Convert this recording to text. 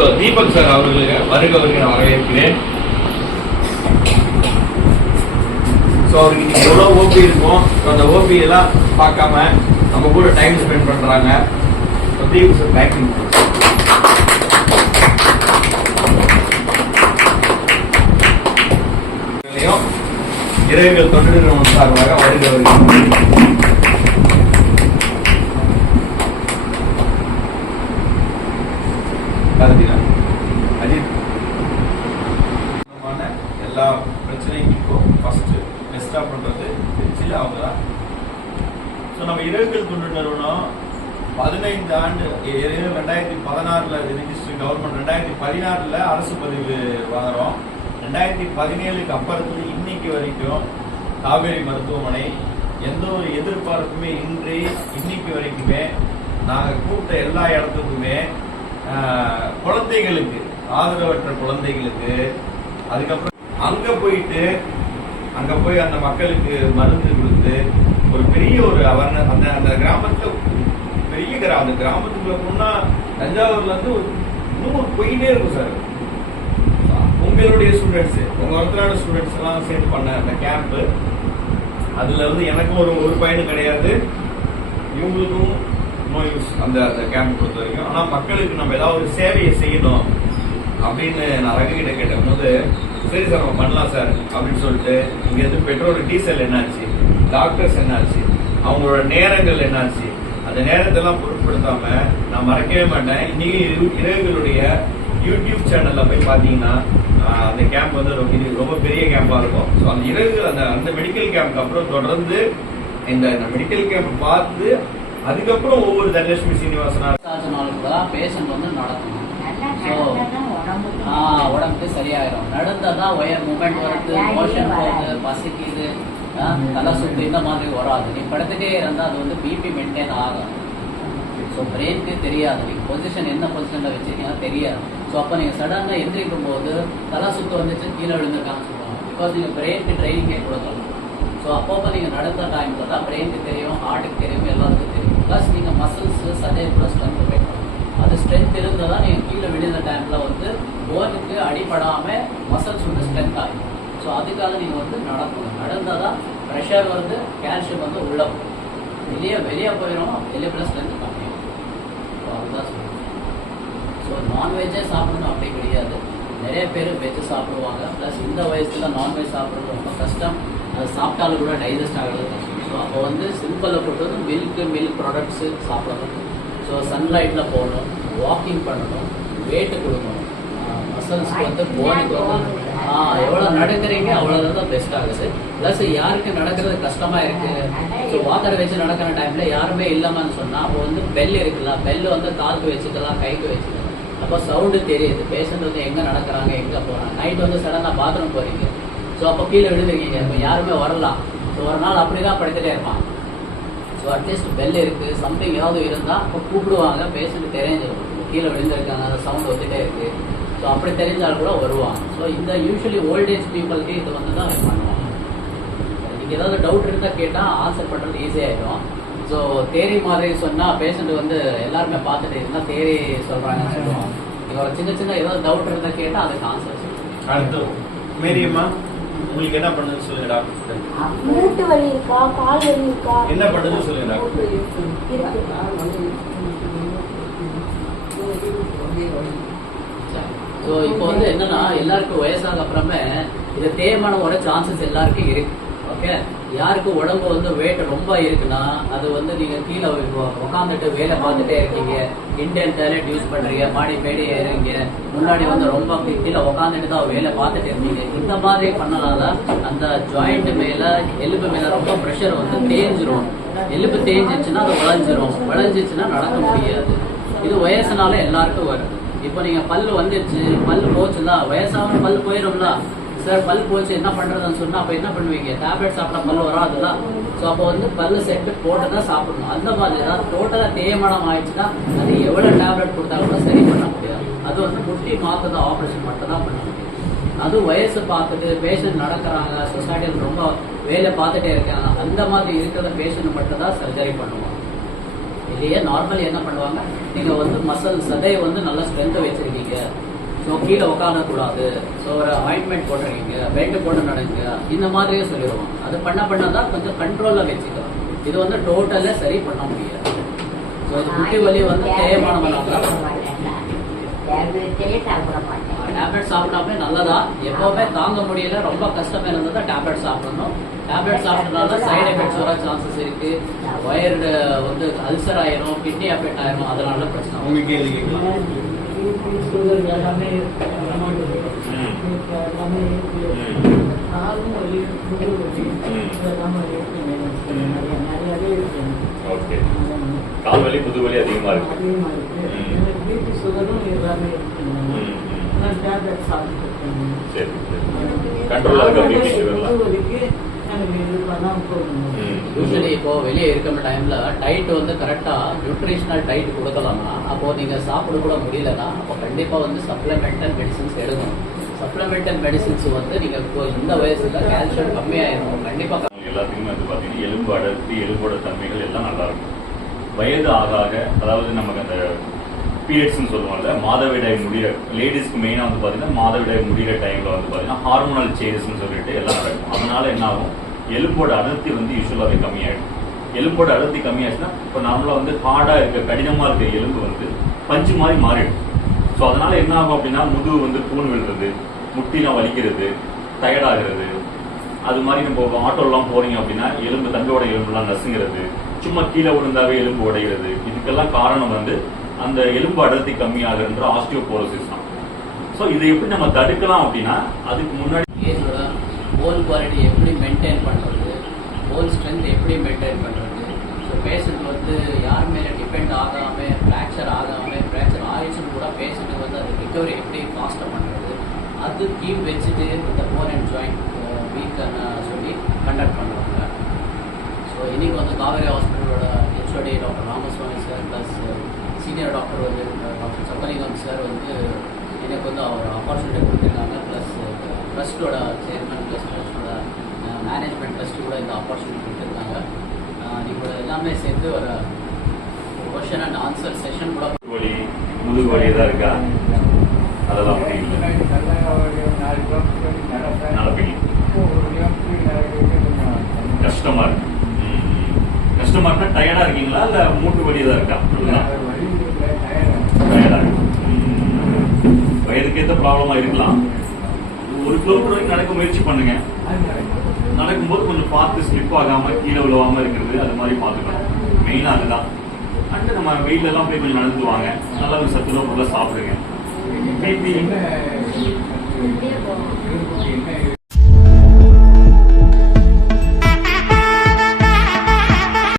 So Deepak sir அவர்களுக்கு வருக வருக நான் வரவேற்கிறேன். ஸோ அவருக்கு இன்னைக்கு எவ்வளோ ஓபி இருக்கும். ஸோ அந்த ஓபி எல்லாம் பார்க்காம நம்ம கூட டைம் ஸ்பெண்ட் பண்ணுறாங்க ஸோ தீபக் சார் பேக்கிங் இரவுகள் தொண்டு நிறுவனம் சார்பாக வருகிறவர்கள் எல்லா பிரச்சனைக்கும் ஃபர்ஸ்ட் பெஸ்ட்டாக பண்ணுறது திருச்சியில் அவங்க தான் ஸோ நம்ம இரவுகள் தொண்டு நிறுவனம் பதினைந்து ஆண்டு ரெண்டாயிரத்தி பதினாறுல ரிஜிஸ்டர் கவர்மெண்ட் ரெண்டாயிரத்தி பதினாறுல அரசு பதிவு வாங்குறோம் ரெண்டாயிரத்தி பதினேழுக்கு அப்புறத்துல இன்னைக்கு வரைக்கும் காவேரி மருத்துவமனை எந்த ஒரு எதிர்பார்ப்புமே இன்றி இன்னைக்கு வரைக்குமே நாங்கள் கூப்பிட்ட எல்லா இடத்துக்குமே குழந்தைகளுக்கு ஆதரவற்ற குழந்தைகளுக்கு அதுக்கப்புறம் அங்க போயிட்டு அங்க போய் அந்த மக்களுக்கு மருந்து கொடுத்து ஒரு பெரிய ஒரு அவர்னஸ் அந்த அந்த கிராமத்துல பெரிய கிராமம் அந்த கிராமத்துக்குள்ள போனா தஞ்சாவூர்ல இருந்து நூறு போயிட்டே இருக்கும் சார். உங்களுடைய ஸ்டூடெண்ட்ஸ் உங்க ஒருத்தரோட ஸ்டூடெண்ட்ஸ் எல்லாம் சேர்ந்து பண்ண அந்த கேம்ப் அதுல வந்து எனக்கும் ஒரு ஒரு பயனும் கிடையாது. இவங்களுக்கும் நோ யூஸ் அந்த அந்த கேம்ப் பொறுத்த வரைக்கும் ஆனா மக்களுக்கு நம்ம ஏதாவது ஒரு சேவையை செய்யணும் அப்படின்னு நான் ரகுகிட்ட கேட்ட போது சரி சார் நம்ம பண்ணலாம் சார் அப்படின்னு சொல்லிட்டு இங்க இருந்து பெட்ரோல் டீசல் என்னாச்சு? டாக்டர்ஸ் என்னாச்சு? அவங்களோட நேரங்கள் என்னாச்சு? அந்த நேரத்தெல்லாம் பொருட்படுத்தாம நான் மறக்கவே மாட்டேன். இன்னைக்கு இரவுகளுடைய யூடியூப் சேனல்ல போய் பாத்தீங்கன்னா ஆஹ், அந்த கேம்ப் வந்து ரொம்ப இது ரொம்ப பெரிய கேம்பா இருக்கும். ஸோ அந்த இரவு அந்த அந்த மெடிக்கல் கேம்ப்க்கு அப்புறம் தொடர்ந்து இந்த மெடிக்கல் கேம்ப் பார்த்து அதுக்கப்புறம் ஒவ்வொரு தனலட்சுமி சீனிவாசனா பேஷண்ட் வந்து நடக்கணும் நடந்தாதான் உடம்புக்கு ஆ, சரியாயிரும் நடந்தாதான் ஒயர் மூமெண்ட் வருது. மோஷன் போகுது பசிக்குது தலை சுத்து இந்த மாதிரி வராது. நீ படுத்துட்டே இருந்தா அது வந்து பிபி மெயின்டைன் ஆகும் ஸோ பிரெயினுக்கு தெரியாது. நீங்க பொசிஷன் என்ன பொசிஷன்ல வச்சிருக்கீங்க தெரியாது. ஸோ அப்போ நீங்க சடனா எந்திரிக்கும் போது தலை சுத்து வந்துச்சு கீழே விழுந்திருக்கான்னு சொல்லுவாங்க. பிகாஸ் நீங்க பிரெயினுக்கு ட்ரைனிங்கே கொடுக்கணும். ஸோ அப்பப்போ நீங்க நடந்த டைம்ல தான் பிரெயினுக்கு தெரியும் ஹார்ட்டுக்கு தெரியும் எல்லாருக்கும் தெரியும். ப்ளஸ் நீங்க மசில்ஸ் சதே கூட ஸ்ட்ரென்த் அது ஸ்ட்ரென்த் இருந்தால் தான் நீங்கள் கீழே விழுந்த டைம்ல வந்து போனுக்கு அடிபடாமல் மசில்ஸ் வந்து ஸ்ட்ரென்த் ஆகும் ஸோ அதுக்காக நீங்கள் வந்து நடக்கணும். நடந்தால் தான் ப்ரெஷர் வந்து கால்சியம் வந்து உள்ள போகும். வெளியே வெளியே போயிடும் வெளியே ப்ளஸ் ஸ்ட்ரென்த் கம்மியாகும். ஸோ அதுதான் சொல்லுவேன் ஸோ நான்வெஜ்ஜே சாப்பிடணும் அப்படி கிடையாது. நிறைய பேர் வெஜ்ஜு சாப்பிடுவாங்க. ப்ளஸ் இந்த வயசில் நான்வெஜ் சாப்பிட்றது ரொம்ப கஷ்டம். அது சாப்பிட்டாலும் கூட டைஜஸ்ட் ஆகிறது கஷ்டம். ஸோ அப்போ வந்து சிம்பிளில் போட்டு வந்து மில்க்கு மில்க் ப்ராடக்ட்ஸு சாப்பிடணும். ஸோ சன்லைட்டில் போகணும் வாக்கிங் பண்ணணும். வெயிட்டு கொடுக்கணும். மசில்ஸ்க்கு வந்து போனுக்கு வந்து எவ்வளோ நடக்கிறீங்க அவ்வளோ தான் பெஸ்ட் ஆகுது. ப்ளஸ் யாருக்கு நடக்கிறது கஷ்டமாக இருக்குது ஸோ வாக்கரை வச்சு நடக்கிற டைம்ல யாருமே இல்லாமன்னு சொன்னா அப்போ வந்து பெல் இருக்குல்ல பெல் வந்து காலுக்கு வச்சுக்கலாம் கைக்கு வச்சுக்கலாம். அப்போ சவுண்டு தெரியுது. பேஷண்ட் வந்து எங்க நடக்கிறாங்க எங்க போறாங்க? நைட் வந்து சடனா பாத்ரூம் போறீங்க. ஸோ அப்போ கீழே விழுந்துருக்கீங்க. இப்போ யாருமே வரலாம் ஸோ ஒரு நாள் அப்படிதான் படுத்துட்டே இருப்பான். ஸோ அட்லீஸ்ட் பெல் இருக்கு. சம்திங் ஏதாவது இருந்தா அப்போ கூப்பிடுவாங்க. பேஷண்ட் தெரிஞ்சிடும். கீழே விழுந்திருக்காங்க அந்த சவுண்ட் வந்துட்டே இருக்கு. ஸோ அப்படி தெரிஞ்சால் கூட வருவாங்க ஸோ இந்த யூஸ்வலி ஓல்டேஜ் பீப்புளுக்கு இது வந்து தான் பண்ணுவாங்க. நீங்க ஏதாவது டவுட் இருந்தா கேட்டா ஆன்சர் பண்றது ஈஸி ஆயிடும். ஸோ தேரி மாதிரி சொன்னா பேஷண்ட் வந்து எல்லாருமே பார்த்துட்டு இருந்தா தேரி சொல்றாங்கன்னு சொல்லுவாங்க. ஒரு சின்ன சின்ன ஏதாவது டவுட் இருந்தா கேட்டா அதுக்கு ஆன்சர் அடுத்து மேரியம்மா உங்களுக்கு என்ன பண்ணுதுன்னு சொல்லுங்க டாக்டர் மூட்டு வலி இருக்கா கால் வலி இருக்கா? என்ன பண்ணுதுன்னு சொல்லுங்க டாக்டர் இருக்கு ஸோ இப்போ வந்து என்னன்னா எல்லாருக்கும் வயசாக அப்புறமே இது தேய்மானம் வர சான்சஸ் எல்லாருக்கும் இருக்கு. ஓகே யாருக்கு உடம்பு வந்து வெயிட் ரொம்ப இருக்குன்னா அது வந்து நீங்க கீழே உட்காந்துட்டு வேலை பார்த்துட்டே இருக்கீங்க. இந்தியன் டாய்லெட் யூஸ் பண்றீங்க மாடி மேடி ஏறுங்க முன்னாடி வந்து ரொம்ப அப்படி கீழே உட்காந்துட்டு தான் வேலை பார்த்துட்டு இருக்கீங்க இந்த மாதிரி பண்ணனால அந்த ஜாயிண்ட் மேல எலும்பு மேல ரொம்ப ப்ரெஷர் வந்து தேஞ்சிரும். எலும்பு தேஞ்சிச்சுன்னா அது வளைஞ்சிரும். வளைஞ்சிச்சுன்னா நடக்க முடியாது. இது வயசுனால எல்லாருக்கும் வரும். இப்போ நீங்கள் பல் வந்துருச்சு பல் போச்சுல வயசாக பல் போயிடும்ல சார் பல் போச்சு என்ன பண்ணுறதுன்னு சொன்னால் அப்போ என்ன பண்ணுவீங்க? டேப்லெட் சாப்பிட்டா பல் வராதுல்ல. ஸோ அப்போ வந்து பல் செட்டு போட்டு தான் சாப்பிடணும். அந்த மாதிரி தான் டோட்டலாக தேய்மானம் ஆயிடுச்சுன்னா அது எவ்வளோ டேப்லெட் கொடுத்தாலும் கூட சரி பண்ண முடியாது. அது வந்து முட்டி மாத்தத ஆப்ரேஷன் மட்டும் தான் பண்ண முடியும். அது வயசு பார்த்துட்டு பேஷண்ட் நடக்கிறாங்க சொசைட்டியில் ரொம்ப வேலை பார்த்துட்டே இருக்காங்க. அந்த மாதிரி இருக்கிற பேஷண்ட் மட்டும் தான் சர்ஜரி பண்ணுவாங்க. இதையே நார்மலி என்ன பண்ணுவாங்க? நீங்க வந்து மசில் சதையை வந்து நல்ல ஸ்ட்ரென்த் வச்சிருக்கீங்க. ஸோ கீழே உட்காரக்கூடாது ஸோ ஒரு அப்பாயின்மெண்ட் போட்டிருக்கீங்க. பெல்ட் போட்டு நடங்க. இந்த மாதிரியே சொல்லிடுவாங்க அது பண்ண பண்ணதான் கொஞ்சம் கண்ட்ரோலில் வச்சுக்கலாம். இது வந்து டோட்டலே சரி பண்ண முடியாது. ஸோ இது முட்டி வலி வந்து மாட்டேன் டேப்லெட் சாப்பிடாம நல்லதா? எப்பவுமே தாங்க முடியல. ரொம்ப கஷ்டமே இருந்ததா டேப்லெட் சாப்பிடணும். டேப்லெட் சாப்பிட்டனால சைடு எஃபெக்ட்ஸ் வர சான்சஸ் இருக்கு. வயர் வந்து அல்சர் ஆயிரும் கிட்னி அஃபெக்ட் ஆயிரும். அதனால பிரச்சனை வரும். உங்க கேள்வி கேட்கலாம். சுகர் எல்லாமே. ஓகே. கால் வலி முதுகு வலி அதிகமா இருக்கு. சரி கண்ட்ரோல் பிபி சுகர்லாம். யூஸ்வலி இப்போ வெளியே இருக்கிற டைம்ல டைட் வந்து கரெக்டா நியூட்ரிஷனல் டைட் கொடுக்கலாம்னா அப்போ நீங்க சாப்பிட கூட முடியலன்னா அப்போ கண்டிப்பா வந்து சப்ளிமெண்டல் மெடிசின்ஸ் எடுக்கணும் சப்ளிமெண்டல் மெடிசின்ஸ் வந்து நீங்க இப்போ இந்த வயசுல கால்சியம் கம்மியாயிரும் கண்டிப்பா எல்லாத்துக்குமே வந்து எலும்பு அடர்த்தி எலும்போட தன்மைகள் எல்லாம் நல்லா இருக்கும் வயது ஆக ஆக அதாவது நமக்கு அந்த பீரியட்ஸ்னு சொல்லுவாங்கல்ல மாதவிடாய் முடிகிற லேடிஸ்க்கு மெயினாக வந்து பார்த்தீங்கன்னா மாதவிடாய் முடிகிற டைமில் வந்து பார்த்தீங்கன்னா ஹார்மோனல் சேஞ்சஸ்னு சொல்லிட்டு எல்லாம் நடக்கும். அதனால என்ன ஆகும்? எலும்போட அடர்த்தி வந்து யூஸ்வலாகவே கம்மியாயிடும். எலும்போட அடர்த்தி கம்மியாச்சுன்னா இப்போ நார்மலாக வந்து ஹார்டாக இருக்க கடினமாக இருக்க எலும்பு வந்து பஞ்சு மாதிரி மாறிடும். ஸோ அதனால என்ன ஆகும் அப்படின்னா முதுகு வந்து கூன் விழுறது முட்டிலாம் வலிக்கிறது டயர்ட் அது மாதிரி நம்ம ஆட்டோலாம் போறீங்க அப்படின்னா எலும்பு தங்கோட எலும்புலாம் நசுங்கிறது சும்மா கீழே விழுந்தாவே எலும்பு உடைகிறது. இதுக்கெல்லாம் காரணம் வந்து அந்த எலும்பு அடர்த்தி கம்மியாகுன்ற ஆஸ்டியோபோரோசிஸ் தான். ஸோ இதை எப்படி நம்ம தடுக்கலாம் அப்படின்னா அதுக்கு முன்னாடி ஏஜோட போன் குவாலிட்டி எப்படி மெயின்டைன் பண்ணுறது போன் ஸ்ட்ரென்த் எப்படி மெயின்டைன் பண்ணுறது ஸோ பேஷண்ட் வந்து யார் மேலே டிபெண்ட் ஆகாமல் ஃப்ராக்சர் ஆகாமல் ஃப்ராக்சர் ஆயிடுச்சுன்னு கூட பேஷண்ட்டுக்கு வந்து அது ரிகவரி எப்படி ஃபாஸ்ட்டாக பண்ணுறது அது கீப் வச்சுட்டு இந்த போன் அண்ட் ஜாயிண்ட் வீக்னு சொல்லி கண்டக்ட் பண்ணுறாங்க ஸோ இன்னைக்கு வந்து Kaveri hospital HOD doctor Ramaswamy sir plus senior doctor வந்து டாக்டர் சப்பலிங்கம் சார் வந்து எனக்கு வந்து அவர் ஆப்பர்ச்சுனிட்டி கொடுத்துருக்காங்க. ப்ளஸ் ட்ரஸ்ட்டோட சேர்மன் ப்ளஸ் ட்ரஸ்ட்டோட மேனேஜ்மெண்ட் ட்ரஸ்ட்டு கூட இந்த ஆப்பர்ச்சுனிட்டி கொடுத்துருக்காங்க. நீங்கள் எல்லாமே சேர்ந்து ஒரு கொஷன் அண்ட் ஆன்சர் செஷன் கூட வலி முதுகு வலி ஏதாவது இருக்கா? அதெல்லாம் இல்லை நடப்பீங்க கஷ்டமா இருக்கு. ம், ம். கஷ்டமா இருக்கா டயர்டா இருக்கீங்களா? இல்ல மூட்டு வலி இருக்கா? டயர்டா இருக்கு? ம். வயதுக்கேற்ற ப்ராப்ளமா இருக்கலாம். ஒரு கிலோமீட்டர் வரைக்கும் நடக்க முயற்சி பண்ணுங்க. நடக்கும்போது கொஞ்சம் பார்த்து ஸ்லிப் ஆகாம கீழே விழுவாம இருக்கிறது அது மாதிரி பார்த்துக்கணும் மெயினா அதுதான் அண்ட் நம்ம வெயில எல்லாம் போய் கொஞ்சம் நடந்து வாங்க. நல்லா ஒரு சத்துள்ள பொருளை சாப்பிடுங்க. பிபி